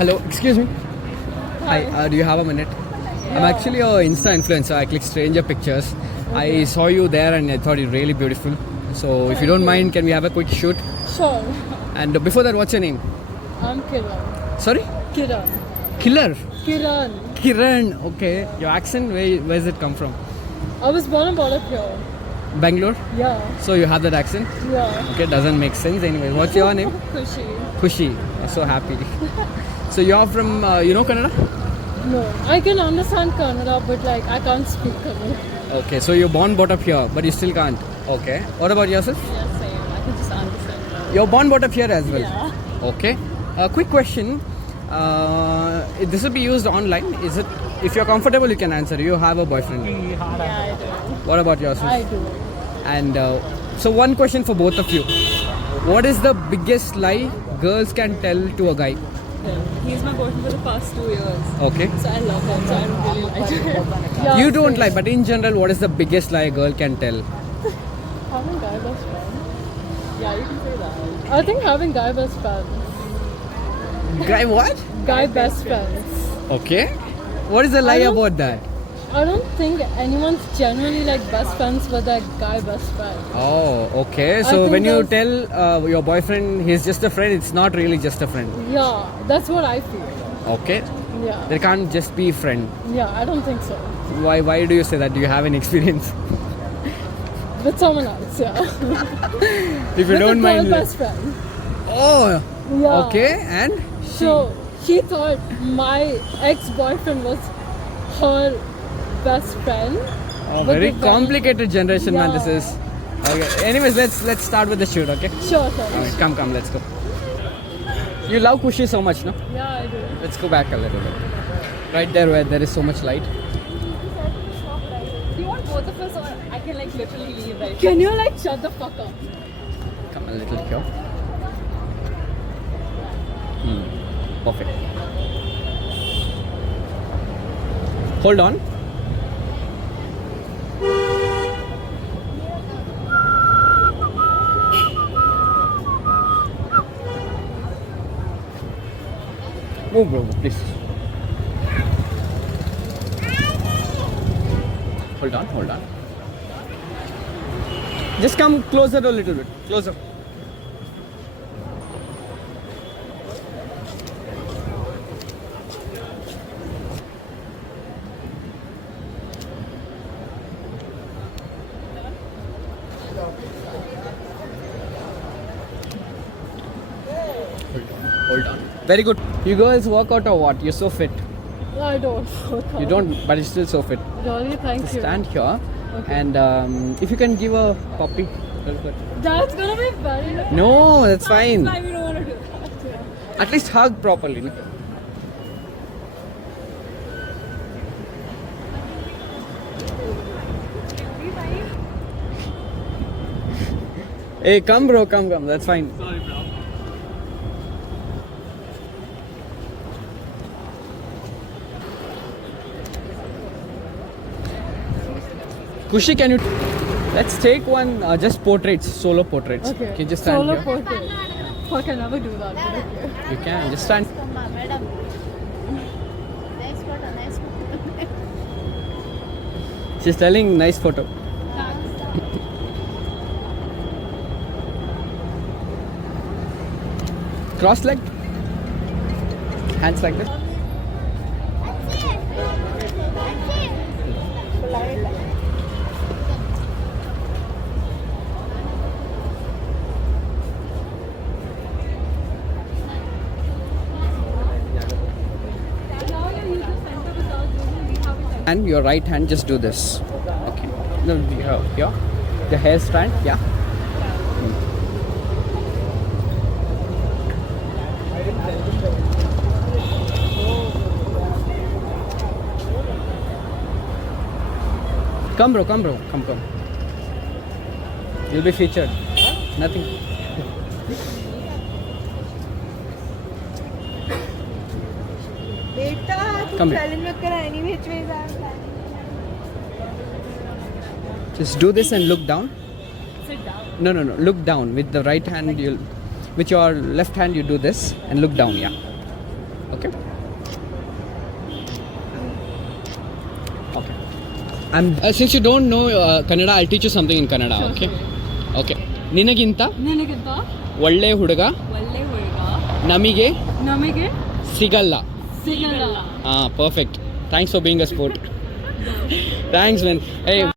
Hello, excuse me. Hi, do you have a minute? I'm actually a Insta influencer. I click stranger pictures. I saw you there and I thought you're really beautiful. So if you don't mind, can we have a quick shoot? Sure. And before that, what's your name? I'm Kiran. Sorry? Kiran. Killer. Kiran. Kiran. Okay. Your accent, where's it come from? I was born and brought up here. Bangalore? Yeah. So you have that accent? Yeah. Okay, doesn't make sense. Anyway, what's your name? Kushi. Kushi. I'm so happy. So you're from, Kannada? No. I can understand Kannada, but like I can't speak Kannada. Okay, so you're born, brought up here, but you still can't. Okay. What about yourself? Yeah, same. I can just understand. You're born, brought up here as well. Yeah. Okay. A quick question. This will be used online. Is it? If you're comfortable, you can answer. You have a boyfriend. Yeah, I do. What about yourself? I do. And so one question for both of you. What is the biggest lie girls can tell to a guy? He's my boyfriend for the past 2 years. Okay. So I love him, so I don't really like it. Yeah, You don't same. lie, but in general, what is the biggest lie a girl can tell? Having guy best friends. Yeah, you can say that. I think having guy best friends. Guy what? Guy best friends. Okay. What is the lie I don't- about that? I don't think anyone's generally like best friends with their guy best friend. Oh, okay. I So think when you that's- tell your boyfriend he's just a friend, it's not really just a friend. Yeah, that's what I feel. Okay. Yeah. There can't just be friend. Yeah, I don't think so. Why do you say that? Do you have any experience? With someone else, yeah. If you With don't a girl mind. best friend. Oh. Yeah. Okay. And So she thought my ex-boyfriend was her best friend. oh, But very the- complicated generation, man. This Yeah. is. Okay. Anyways, let's start with the shoot. Okay. Sure. Alright, come, let's go. You love Kushi so much, no? Yeah, I do. Let's go back a little bit. Right there where there is so much light. Do you want both of us or I can like literally leave right? Can you like shut the fuck up? Come a little here. Perfect. Hold on. Move, bro, please. Hold on. Just come closer a little bit. Closer. Hold on. Very good. You girls work out or what? You're so fit. No, I don't. You don't, but you're still so fit. Really, thank you. Stand here, Okay. and if you can give a puppy. Very good. That's gonna be very. No, that's fine. That's why we don't want to do that. Yeah. At least hug properly. No? Hey, come, bro, come. That's fine. Sorry, bro. Kushi, can you? Let's take one just portraits, solo portraits. Okay. Can you just stand Solo here? portrait. Fuck, I never do that. But okay. You can just stand. Madam. Nice photo. She's telling nice photo. Cross leg. Hands like this. And your right hand, just do this. Okay. No, here. The hair strand, yeah. Come, bro. Come. You'll be featured. Nothing. बेटा तू Come here. Challenge मत करा any which ways I am Just do this and look down. Sit down. No. Look down. With the right hand, with your left hand, you do this and look down. Yeah. Okay. Okay. Since you don't know Kannada, I'll teach you something in Kannada. Sure, Okay. sure. Okay. ನಿನಗಿಂತ ನಿನಗಿಂತ ಒಳ್ಳೆ ಹುಡುಗ ಒಳ್ಳೆ ಹುಡುಗ ನಮಗೆ ನಮಗೆ ಸಿಗಲ್ಲ. ಸಿಗಲ್ಲ. Perfect. Thanks for being a sport. Thanks, man. Hey.